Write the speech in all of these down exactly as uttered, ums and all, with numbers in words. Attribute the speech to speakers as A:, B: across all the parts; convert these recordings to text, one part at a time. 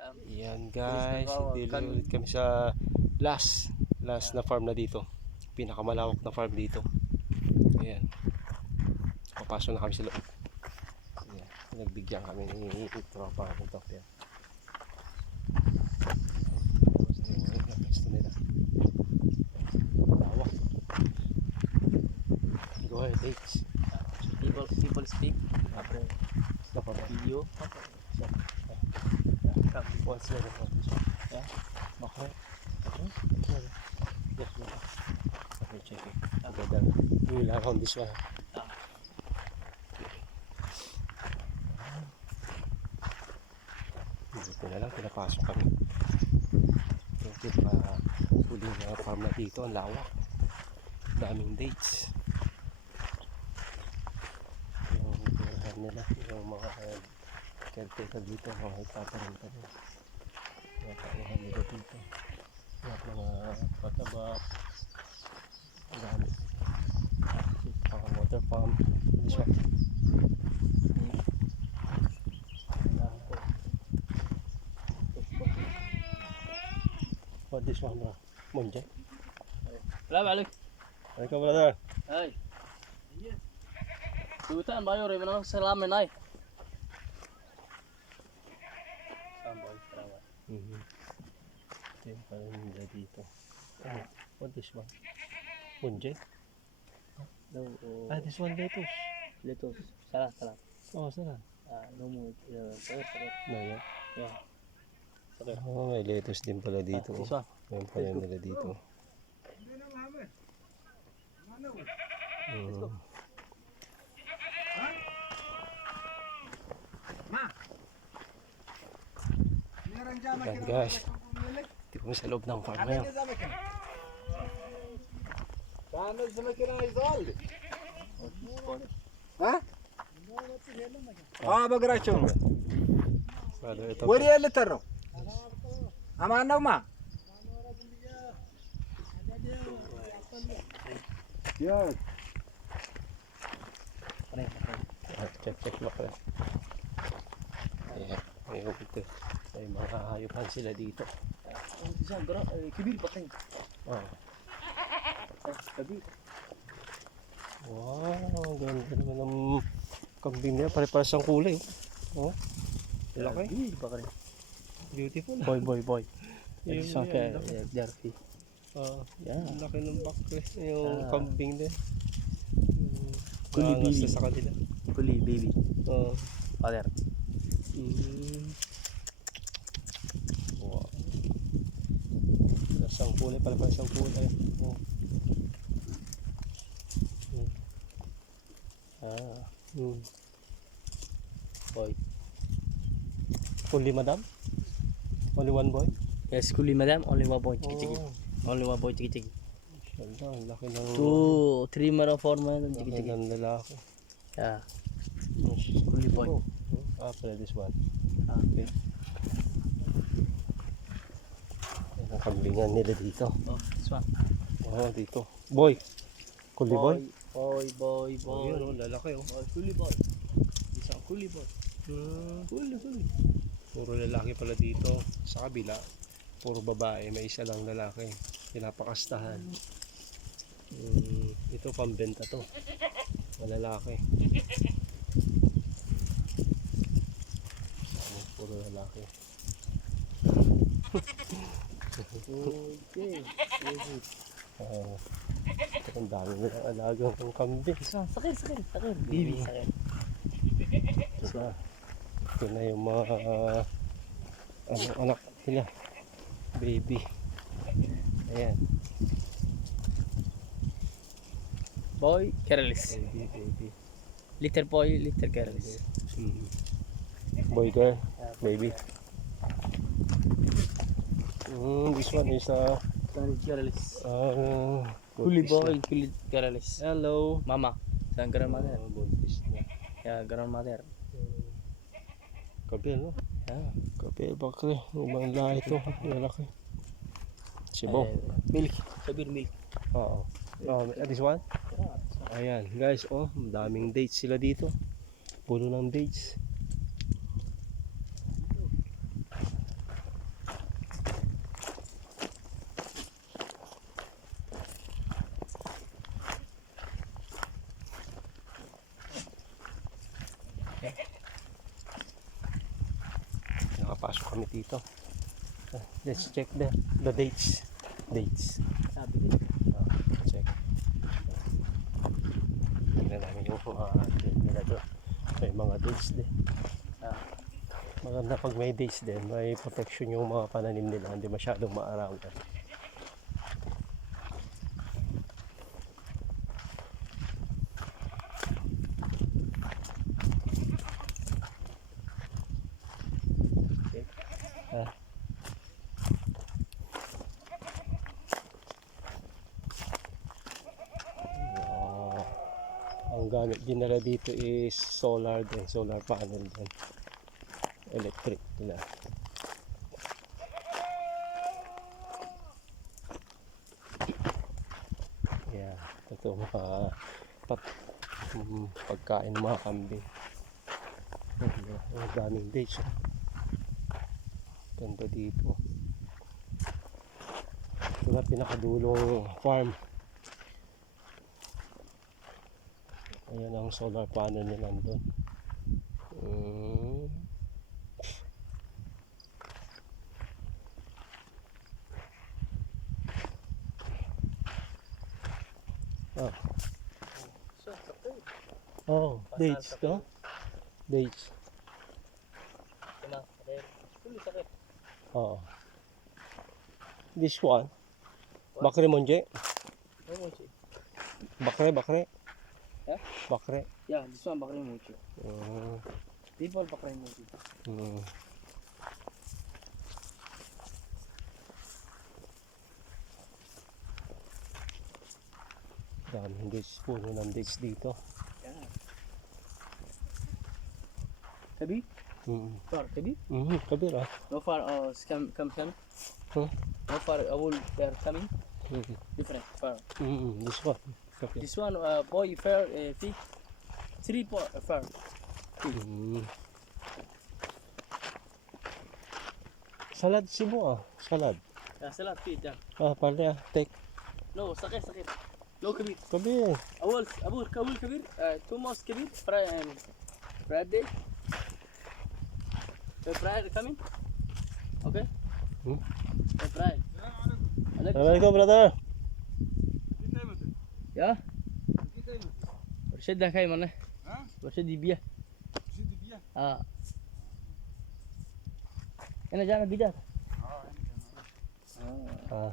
A: Yan guys, dili ulit kami sa last last na farm na dito. Pinakamalawak na farm dito. Ayan. Papasok na kami sa loob. Ayan. Nagbigyan kami ni tropa ito. Ayan. Gusto nila. Lawak. Go ahead, H.
B: People, people speak. Après,
A: Dapat
B: video.
A: once na rin.
B: Yeah.
A: Okay. Okay. Yes, okay. Okay, check it. Okay, then we'll have on this one. Dito na lang, pinapasok kami. Ito pa huli mga farm na dito, ang lawak. Daming dates. Yung tirahan nila, yung mga caretaker dito, mga itataranta nila. Mga kauhan nila dito. Mga pataba. Ang dami. Mga water pump. This one. What this one, bro? Monjay.
B: Wala balik.
A: Ay ka, brother.
B: Ay. Tugutan bayo rin mo salamin ay. Samboy, trawa.
A: Mhm. Ito yung parang nila dito. Oh, what this one? Monjay?
B: No, oh,
A: Ah, this one lettuce.
B: lettuce. Salah, salah.
A: Oh, sana.
B: Ah, no mo. Yeah, sakit, sakit.
A: No, yeah.
B: Yeah. Sakit.
A: Oh, may lettuce din pala dito.
B: Ah, this one.
A: May pala nila dito. Mm. Ayan guys, dito kami sa loob ng farm ngayon.
C: ها؟ اه بقراچون
A: Brother, ito.
C: وري اللي ترو اما انو ما يا
A: Ah, check, check mo pala. Ayan, may ito. May mga hayupan sila dito.
B: Isang gara, kibir patay.
A: Oh.
B: Kabir.
A: Wow, ganda naman ng kambing niya. Pare-pares ang kulay. Oh, laki.
B: Kabir pa kare.
A: Beautiful.
B: Boy, boy, boy.
A: Yun,
B: This one
A: yan,
B: kaya
A: laki.
B: Jarfi.
A: Ah,
B: Yeah.
A: laki ng bakle. Yung
B: Ah.
A: kambing din. Hmm.
B: Kuli
A: Angas
B: bibi.
A: na sa kanila.
B: Kuli baby.
A: Oh.
B: Father.
A: Mm. Wow. Isang kulay pala pala isang kulay. Oh. Mm. Ah. Mm.
B: Boy.
A: Only madam? Only one boy?
B: Yes, kuli madam, only one boy. Chiki chiki.
A: Oh.
B: Only one boy, chiki chiki.
A: Ganda, ang laki ng
B: Two, three mara, four mara, chiki
A: laki
B: chiki.
A: ng lalaki.
B: Yeah.
A: Yes.
B: Kuli boy.
A: Oh. Oh. Ah, pala this one.
B: Ah, okay.
A: Yan ang kambingan nila dito.
B: Oh, this one.
A: Oh, dito. Boy. Kuli boy?
B: Boy, boy,
A: Oh,
B: boy.
A: yun, oh, lalaki oh.
B: Boy, kuli boy. Isang kuli boy.
A: Hmm.
B: Kuli, kuli.
A: Puro lalaki pala dito. Sa kabila, puro babae. May isa lang lalaki. Pinapakastahan. Hmm. Ito pambenta to. Malalaki. Ano, puro lalaki.
B: Okay.
A: Uh, ito ang dami nilang alagang ng kambing.
B: Sakit, sakit, sakit. Baby, sakit.
A: Ito na. Ito na yung mga uh, ano, anak nila. Baby. Ayan.
B: Boy, careless.
A: Baby, baby.
B: Little boy, little careless.
A: Mm. Boy girl, baby. Mm, this one is a
B: Careless.
A: uh,
B: Kuli
A: buntis
B: boy, kuli careless.
A: Hello.
B: Mama, sa grandmother.
A: Uh, buntis na.
B: Yeah, grandmother.
A: Kapil, no?
B: Yeah.
A: Kapil, bakre. Ubang lahi ito. Lalaki. Sibo.
B: Milk. Sabir milk.
A: Oo. Oh, this one? Ayan, guys, oh, daming dates sila dito. Puno ng dates. Papasok kami dito. Ah, let's check the the dates. Dates.
B: Sabi din.
A: Ah, check. Tingnan namin yung mga date nila doon. May mga dates din.
B: Ah.
A: Maganda pag may dates din. May protection yung mga pananim nila. Hindi masyadong maarawan. Ah. Ah, ang gamit din nila dito is solar din, solar panel din. Electric nila. Yeah, ito mga pag, mm, pagkain ng mga kambing. Ang daming dates. Oh. Ganda dito. Ito na pinakadulong farm. Ayan ang solar panel nila doon. Mm. Oh. Oh, dates to. Dates.
B: Kena, sakit. Tuloy sakit.
A: Oo. This one. Bakre monje.
B: Ay, mucho.
A: Bakre, bakre.
B: Yeah?
A: Bakre.
B: Yeah, this one bakri mucho.
A: Mm.
B: People bakri mucho.
A: Mm. Daming dates. Puno ng dates dito.
B: Yeah. Kabi?
A: Mm.
B: Far, kabi?
A: Mm, kabir ah.
B: No far, uh, come, come, come.
A: Huh?
B: No far, I will, they are coming.
A: Mm.
B: Different, far.
A: Mm, this one. Kabir.
B: This one, uh, boy, fair, uh, feet. Three, po, uh, far.
A: Mm. Salad Cebu ah. Salad.
B: Yeah, salad, feet, yeah.
A: Ah, pala ah. Take.
B: No, sakit, sakit. No, kabir.
A: Kabir.
B: أول أول أول كبير تو ماوس كبير فراي فرايداي فرايداي coming okay
A: Hmm?
B: فرايداي
A: Assalamualaikum brother.
B: يا ورشد هاي منه ورشد يبيه اه أنا جانا بيدات
A: Ah.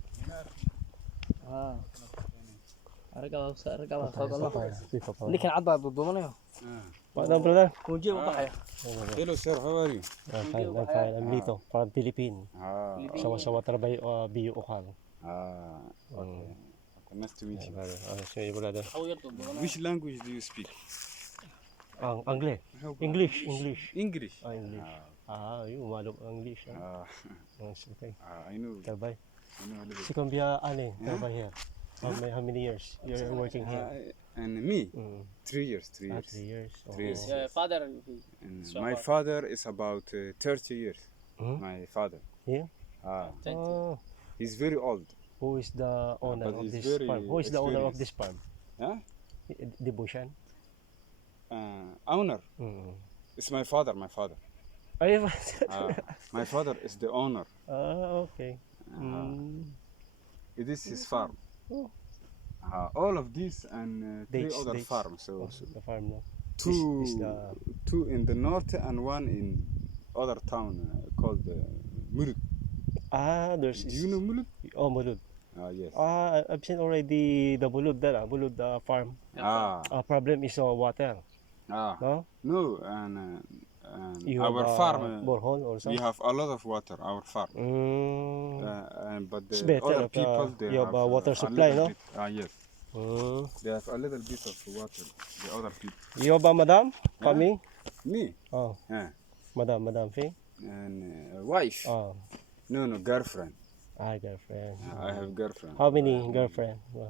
B: اه أرجع أرجع
A: Papaya,
B: أرجع
A: papaya. Si papaya.
B: اللي كان عضها بالضمانة
A: Paano brother?
B: كونجي وضحية
C: Hello sir, how are you?
A: Ah, fine, I'm fine. I'm Lito from Philippines.
C: Ah,
A: Sama-sama trabaho uh, B U Ukal.
C: ah, okay. Okay, nice to meet
A: Yeah,
C: you.
A: brother. Ah, sige brother.
B: حاولت بالضمانة
C: Which language do you speak?
A: Ang Angle.
C: How-
A: English, English.
C: English.
A: Ah, English. Ah, yung malo ang English. Ah,
C: Ah,
A: oh, okay.
C: ah, I know.
A: Trabay.
C: I know a little.
A: Si Kumbia Ale, trabay here. How many, how many years you're working here?
C: Uh, and me,
A: Mm.
C: three years, three
A: Ah,
C: years.
A: three years.
C: Three years.
A: Oh.
B: father
C: And
B: So
C: my
B: far.
C: father is about uh, thirty years.
A: Hmm?
C: My father.
A: Here?
C: Ah,
A: Oh,
C: he's very old.
A: who is the owner
C: but
A: of
C: he's
A: this
C: very
A: farm? Who is the owner of
C: experienced.
A: this farm?
C: Huh?
A: Debushan?
C: Uh, owner.
A: Mm.
C: It's my father. My father.
A: Ay,
C: Ah, my father is the owner.
A: ah, okay.
C: Ah,
A: Mm.
C: it is his farm.
A: Oh.
C: Uh, all of these and uh, three
A: Dates,
C: other
A: dates.
C: farms. So,
A: Oh,
C: so
A: the farm no?
C: two,
A: is the-
C: two in the north and one in other town uh, called uh, Mulud.
A: Ah, there's...
C: Do you know Mulud?
A: Oh, Mulud.
C: Ah, yes.
A: Ah, I- I've seen already the Mulud there, ah, Mulud uh, farm.
C: Ah,
A: Ah, problem is uh, water,
C: ah.
A: no?
C: No, and, uh, and
A: You
C: our
A: have a
C: farm, uh,
A: borehole or
C: we
A: something?
C: have a lot of water, our farm.
A: Mm.
C: Uh, and, but
A: It's
C: the
A: better
C: other
A: if, uh,
C: people, they
A: you have
C: have
A: a water
C: uh,
A: supply,
C: little
A: no?
C: bit- Ah, yes.
A: Mm.
C: They have a little bit of water, the other people.
A: You have a madam
C: Huh?
A: coming?
C: Me?
A: Oh,
C: Yeah.
A: madam, madam Fee?
C: And uh, wife?
A: Oh,
C: No, no, girlfriend.
A: ah, girlfriend.
C: I have girlfriend.
A: How many girlfriend? Well.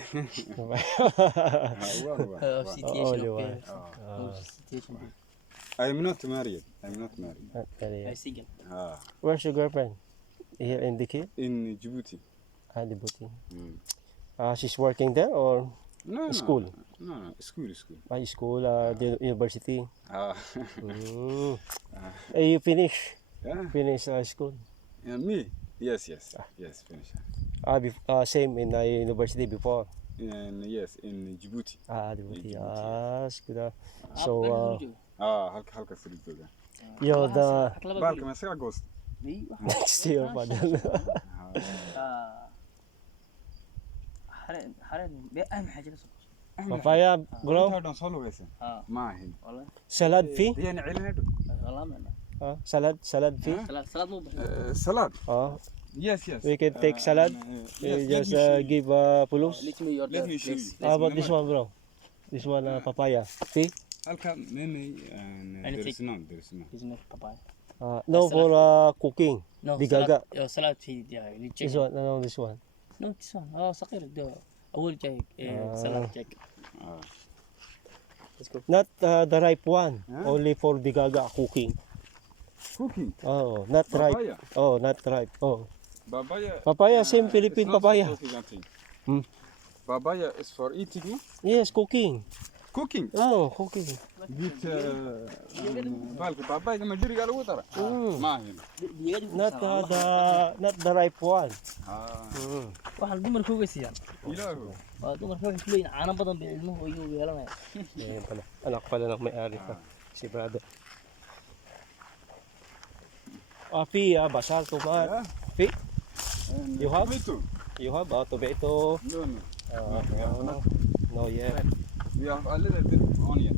C: Uh, one, one,
B: uh,
C: one.
B: situation
A: only
B: of
A: one.
B: parents.
C: Ah.
B: No situation.
C: I'm not married. I'm not married.
A: Not really.
B: I single.
C: Ah,
A: Where's your girlfriend? Here in Dikir?
C: in Djibouti.
A: Ah, Djibouti.
C: Mm.
A: Ah, she's working there or
C: No, no,
A: School?
C: No, no, school, school.
A: ah, school, uh, the university?
C: Ah,
A: Mm.
C: Ah.
A: Eh, you finish
C: Yeah.
A: Finish high school.
C: And me? Yes, yes, yes. Finish.
A: Ah, bef- uh, same in uh, university before.
C: And yes, in Djibouti.
A: Ah, Djibouti.
C: Djibouti,
A: Ah, that's good. ah.
B: Ah,
A: So,
B: kan
A: uh,
B: setuju.
C: Ah, halka halka sri jooga.
A: yo, the
B: Kelapa
C: Baalka
B: guli.
C: ma isaga goost.
B: Iya.
A: next year pa din.
B: Ah. Haren haren be ah maxaa jira soo.
A: Papaya, bro.
C: Inta dhan soo lugaysa.
B: Ah.
C: Ma ahin.
B: Wallahi.
A: Salad fee.
C: Diyana celinaydo.
B: Salaamena.
A: Ah, salad, salad fee.
B: Salad salad mo ba?
C: Salad.
A: Ah,
C: Yes, yes.
A: we can take
C: Uh,
A: salad.
C: uh,
A: We
C: yes, let
A: just
C: me show
A: uh,
C: you.
A: give uh, pulos.
B: Let me order.
C: Let me show
B: please.
C: you.
A: How about this one, bro? This one, uh, papaya. Fee?
C: Halka meme and
B: And
C: there
B: it's
C: is none, there is none.
B: This is papaya.
A: Uh, no, for uh, cooking.
B: No,
A: Digaga.
B: salad. Yo, salad fee dia. Ni check.
A: This one, no, this one.
B: No, this one. Oh, sakir dia. Awal check. Eh,
A: Ah.
B: salad check.
C: Ah.
B: Let's go.
A: Not uh, the ripe one.
C: Huh?
A: Only for digaga cooking.
C: Cooking.
A: Oh, not ripe.
C: Papaya.
A: Oh, not ripe. Oh.
C: Papaya.
A: Papaya,
C: uh,
A: same Philippine
C: it's not
A: papaya.
C: for cooking, I think.
A: Hmm.
C: Papaya is for eating. No?
A: Yes, cooking.
C: Cooking.
A: Oh, cooking.
C: With uh, um, baalka papaya ma diriga lagu dara.
A: Mm.
C: Ma ahin.
B: Dia juga
A: Not uh, the not the ripe one.
C: Ah.
A: Mm.
B: waxaan dumarka uga siiyaan.
C: Ilaahu.
B: Waa dumarka waxay kuleeyihiin caano badan bay ilmuhu ayuu yeelanaya.
A: Ayan pala. Anak pala ng may-ari pa. Si brother. Ah, Fee, ah, basal, tomat.
C: Yeah.
A: Fee,
C: And
A: You have?
C: tomato.
A: you have ah, tomato.
C: No, no.
A: Uh,
C: we have
A: no, no, yeah.
C: We have a little bit onion.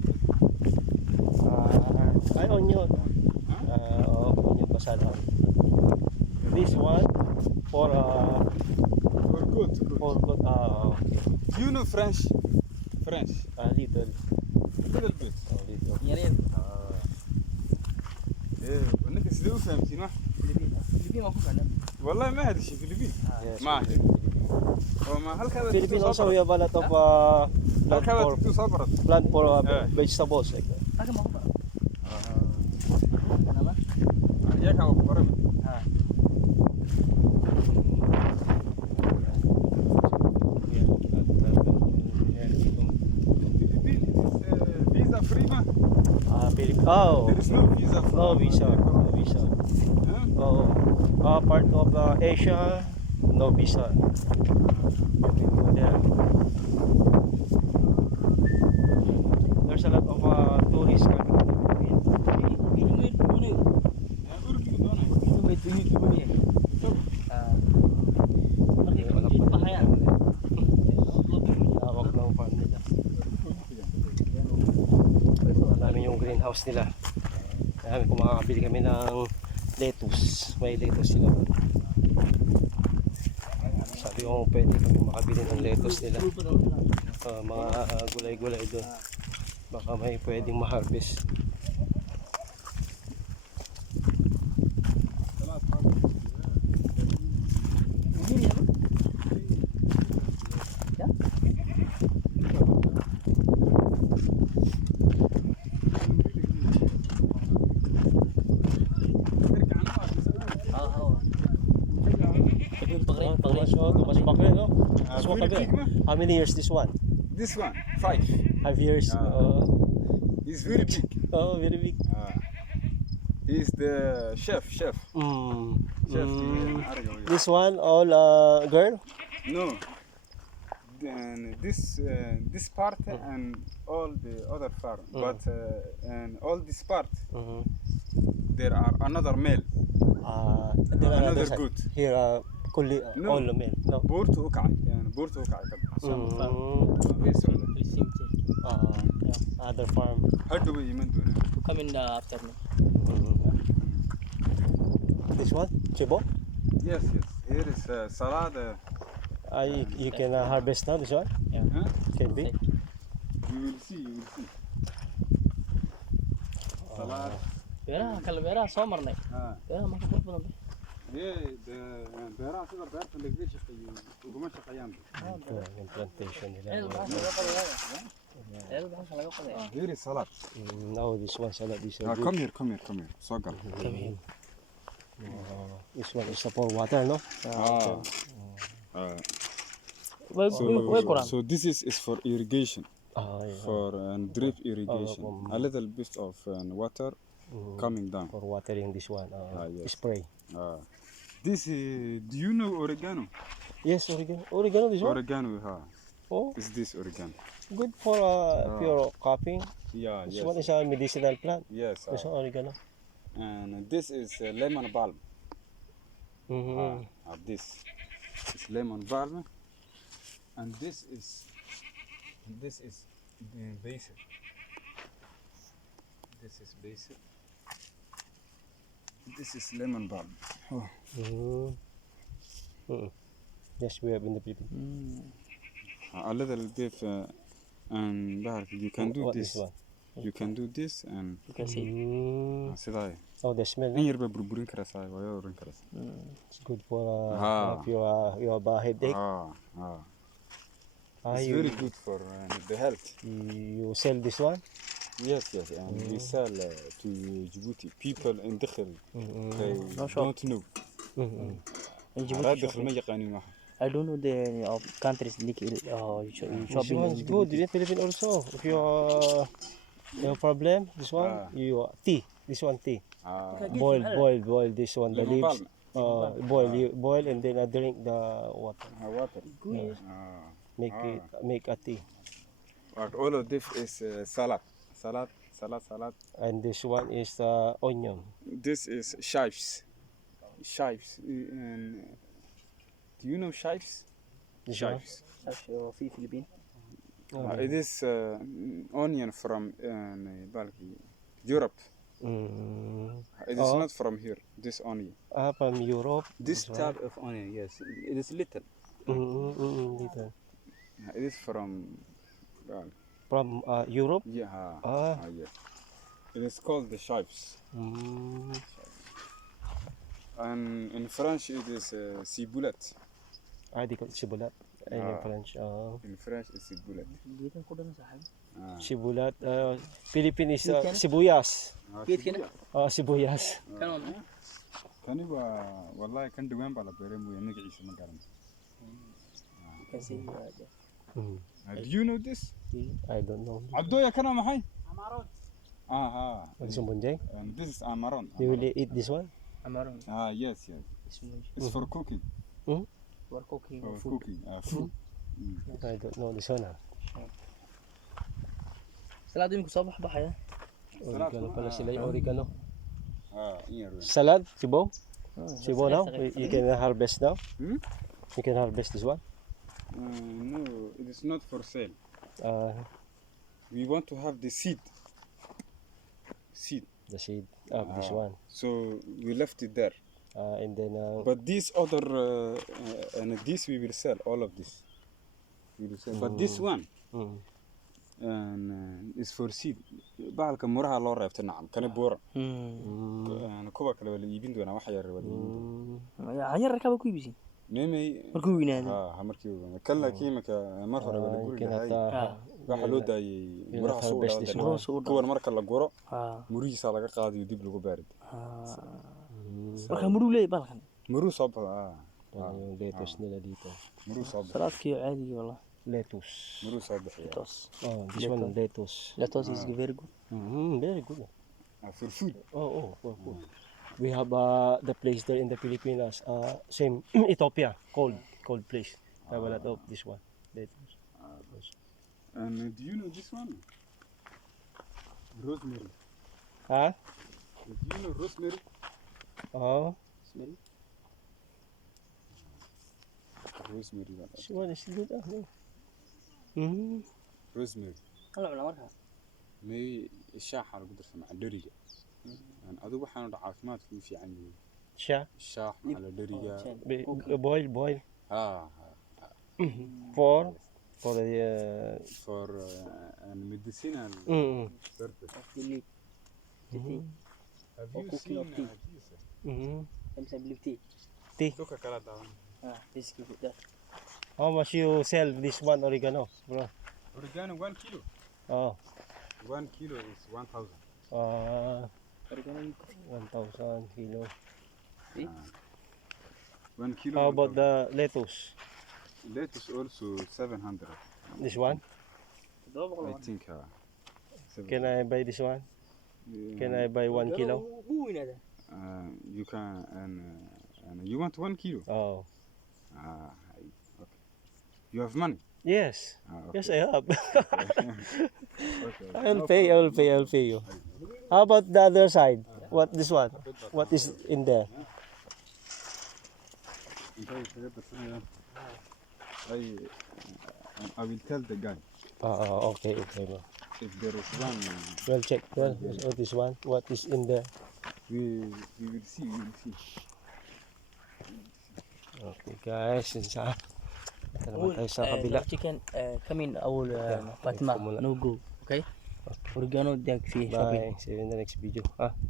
A: Uh, ay, onion.
C: Huh?
A: Uh, oh, onion basal. ah. This one for uh,
C: For good, good.
A: for good. Ah,
C: Do you know French? French.
A: a little,
C: A little bit.
A: a little.
B: Yar yar.
A: Ah,
C: ايه انك سيدو فهمتين واحد
B: Filipin. Filipin waa ku filan.
C: والله ما هذا الشيء فيلبين
A: yes.
C: ما هي وما هل كذا
A: Philippines also we have a lot of uh,
C: هل
A: plant
C: كذا
A: for
C: تكتو صبرت
A: plant for uh,
C: Yeah.
A: vegetables like that.
B: Akan mau apa? Kenapa?
C: ياك هو برم
B: Ha.
C: فيلبين فيزا فري ما
A: Ah, Philippines. Oh,
C: there is no visa for
A: no visa, no visa.
C: Huh?
A: Oh, uh, part of uh, Asia, no visa. Yeah. There's a lot of uh, tourists coming to the Philippines.
B: Ini main dulu.
C: يا أركي دونا
B: Ini main dulu dulu ya. Ah. Pergi ke masjid bahaya.
A: Hawak ng farm nila. Namin yung greenhouse nila. Kaya kung makakabili kami ng lettuce. May lettuce sila doon. Sabi ko pwede kami makabili ng lettuce nila. Uh, mga uh, gulay-gulay doon. Baka may pwedeng ma-harvest.
B: Ini ya. Ya. Ah, oh. Yung pagre,
A: Oh,
B: pagre.
A: Tumas, oh, Tumas Bakre, no?
C: Ah,
A: This one
C: very
A: kami.
C: big, ma.
A: How many years this one?
C: This one five
A: Five years.
C: Ah.
A: Uh,
C: he's very big
A: oh, very big.
C: uh, he's the chef chef
A: Mm.
C: chef
A: Mm.
C: mm.
A: This one, all uh, girl?
C: No. And this uh, this part and all the other farm,
A: Mm.
C: but uh, and all this part
A: Mhm.
C: there are another male.
A: Uh, there are
C: Another
A: other side.
C: good.
A: Here, uh, kulli, uh,
C: No.
A: all the male. No.
C: بورت وقع يعني بورت وقع
A: Mm. Uh, other farm.
C: هدوا من دون
B: To come in uh, after me.
A: This one, Chibo?
C: Yes, yes. Here is uh, salad. Uh,
A: Uh, you, you can uh, harvest now. This one
C: huh?
A: can be.
C: You will see. You will see. Salad.
B: Beeraha kale beeraha soo marnay.
C: Ah.
B: Beeraha ma ka qurux badan.
C: Yeah, the beeraha sida beerta laga shaqeeyo uguma shaqeeyaan.
A: Ito, yung plantation nila.
B: Eel baa laga qodaya. Eel baa laga qodaya.
C: Ah, here is salad.
A: Mm, no, this one salad is
C: Ah,
A: uh,
C: come
A: good.
C: here, come here, come here. Sogal.
A: Mm. Uh, this one is for water, no?
C: Ah. Uh,
B: Way
C: so,
B: way Quran.
C: so this is, is for irrigation,
A: Ah, yeah.
C: for uh, drip irrigation.
A: um,
C: A little bit of uh, water
A: Mm,
C: coming down.
A: for watering this one. Uh,
C: Ah, yes.
A: Spray.
C: Uh, this is, do you know oregano?
A: Yes, oregano. Oregano, this one.
C: Oregano, huh?
A: Oh,
C: Is this oregano?
A: good for uh,
C: Ah.
A: pure coughing.
C: Yeah,
A: This
C: yes.
A: one is a medicinal plant.
C: Yes.
A: This
C: Uh,
A: one oregano.
C: and this is uh, lemon balm.
A: Mm-hmm.
C: Ah, uh, this is lemon balm, and this is this is the basil. This is basil. This is lemon balm. Oh.
A: Mm-hmm. Mm-mm. Yes, we have in the Philippines.
B: Mm.
C: A little bit, uh, and back you can do
A: What
C: this.
A: one?
C: You can do this, and
B: You can see.
A: Mm.
C: sidaay.
A: Oh, the smell.
C: In yarba burburin karasa, waa oran karasa.
B: Mm.
A: It's good for uh,
C: Ah.
A: one of your uh, your uh, headache.
C: Ah, ah.
A: Ah,
C: It's
A: you,
C: very good for uh, the health.
A: you sell this one?
C: Yes, yes, and we sell uh, to Djibouti. People in Dakhil,
A: Mm-mm.
C: they
B: No shop.
C: don't know.
A: Mm-mm.
B: In
C: Arad
B: Djibouti
C: Dakhil ma
B: shopping.
C: yaqaanin waxa.
B: I don't know the uh, countries like uh, you, shop, you
A: This
B: shopping
A: one
B: in
A: is good.
B: Djibouti.
A: In Philippines also. If you uh, you have problem, this one
C: Ah.
A: you tea. This one tea.
C: Ah,
B: Okay.
A: Boil,
B: Hala.
A: boil, boil. This one the
C: lemon
A: leaves.
C: balm.
A: Uh, boil, you boil, and then I drink the water.
C: Ah, water.
B: Good.
C: Ah.
A: Make
C: Ah.
A: it make a tea.
C: But all of this is uh, salad. Salad, salad, salad.
A: And this one is uh, onion.
C: This is chives. Chives. uh, And do you know chives?
A: This one.
C: Chives.
B: Actually, في Philippines.
C: Uh, it is uh, onion from uh, Balki, Europe.
A: Mm.
C: It is
A: Oh.
C: not from here. This onion.
A: Ah, from Europe.
C: This
A: one.
C: type of onion, yes, it is little.
A: Mm, mm, mm, little.
C: It is from, uh,
A: From uh, Europe.
C: yeah,
A: Ah.
C: ah, yes. It is called the chives.
A: Mm.
C: And in French, it is uh, ciboulette.
A: Ah, di ko sibulat. Ay, in
C: Ah.
A: French. Oh.
C: In French, it's ciboulette.
B: Dito ko na sa akin.
C: Ah.
A: Sibulat. Uh, Philippine is uh,
B: Weekend?
A: sibuyas.
C: Ah,
B: Kid ka na?
C: sibuyas.
A: Ah, sibuyas.
B: Kanon.
C: Kani waa wallahi kan dhawaan baa la beeray mooye magaciisa ma garan.
B: You can see uh, the-
A: Mm.
C: Ah, do you know this?
A: I don't know.
C: Abdoya kana maxay? Aha.
A: Ano sa bunjay?
C: And this is amaron.
A: You will eat this one?
B: Amaron.
C: Ah, yes, yes.
B: Ismo-
C: It's for cooking.
B: For cooking
C: For
B: food.
C: cooking. Uh, food.
A: I don't know this one ah.
B: Salad yung kusabah baxaya.
A: Oregano pala sila yung oregano.
C: Ah, in
A: Salad, sibo?
B: Oh,
A: Sibo now? You can harvest now?
C: Hmm?
A: You can harvest this one?
C: Uh, no, it is not for sale.
A: Uh,
C: We want to have the seed. Seed.
A: the seed of this
C: Ah.
A: one.
C: So we left it there.
A: Uh, and then uh,
C: But these other, uh, uh, and this we will sell, all of this. We will sell. But this one
A: mm,
C: and, uh, is for seed. Bahalka muraha loo reebta nacam kani buura.
B: Hmm.
A: mm,
C: Kuwa kale waa la iibin doonaa wax yar waa la iibin doonaa.
A: mm,
B: Ayar ka ba ku ibisi?
C: Meemay
B: Markuu weynaado.
C: ha ha markii uu kan laakiin marka mar hore waa la
A: uh, you
C: guri
A: cannot
C: lahaay.
A: uh,
C: Waxa loo daayay
A: you
C: muraha
A: cannot
C: soo
A: harvest this
C: dhawaada.
A: one.
B: Soo dhaw.
C: Kuwan marka la guro
B: Ha.
C: murihiisa laga qaadayo dib lagu baarid.
B: Ha.
A: Mm.
B: Marka muduu leeyahay balkan.
C: Muruu soo baxa.
A: Ah, yung lettuce nila dito.
C: Muruu soo baxa.
B: Saladkii caadiga wala.
A: Lettuce.
C: Muruu soo baxa.
B: Tos.
A: Oh, this one lettuce.
B: Lettuce is very good.
A: Mm, very good.
C: For food.
A: Oh, oh, for food. We have uh, the place there in the Philippines, uh, same Ethiopia, cold, cold place. I have a lot of this one. Lettuce.
C: And uh, do you know this one? Rosemary.
A: Huh?
C: Do you know rosemary?
A: Oh,
B: Smell.
C: Rosemary. waa
A: this one is good. Ah, no. Mm.
C: rosemary.
B: Hala wala marka.
C: May shaaxa lagu darsan macaan dheriga. Aan adigu waxaan u caafimaadku u fiican yahay.
A: Siya.
C: Shaax ala dheriga.
A: Be- boil, boil.
C: Ah,
A: For, for the, uh,
C: for uh, an medicinal
A: mm,
C: purpose.
B: Believe.
A: mm,
C: Have
B: Or
C: you
B: cooking
C: seen
B: of tea.
C: uh, this?
A: mm.
B: I'm saying believe tea.
C: Duka kala daawan.
B: Ah, this give it that.
A: How much you sell this one oregano, bro?
C: Oregano one kilo.
A: Oh,
C: One kilo is one thousand.
A: uh,
B: Oregano yung
A: one thousand kilo.
C: One kilo.
A: How
C: one
A: about
C: thousand.
A: the lettuce?
C: Lettuce also seven hundred.
A: This one?
B: Dalawa
C: I
B: ko
C: think. Uh, seven-
A: Can I buy this one? Can I buy one kilo?
B: هو هنا ده.
C: Uh, you can and, uh, and you want one kilo?
A: Oh.
C: Ah, okay. You have money?
A: Yes.
C: Ah, okay.
A: Yes, I have.
C: Okay.
A: I'll
C: No
A: pay, I will
C: problem.
A: pay, I'll pay you. How about the other side? What this one? What is in there?
C: I, I will tell the guy
A: Oh, okay, okay. Bro.
C: if there is one. Uh,
A: Well, check. Well, what is one? What is in there?
C: we we will see. We will see.
A: Okay, guys. Yun sa. Ito naman
B: أول
A: tayo sa kabila.
B: chicken come in أول
A: Yeah,
B: فاطمة
A: ito muna.
B: no go. Okay. We're gonna dig فيه shopping.
A: Bye. See you in the next video. Ah.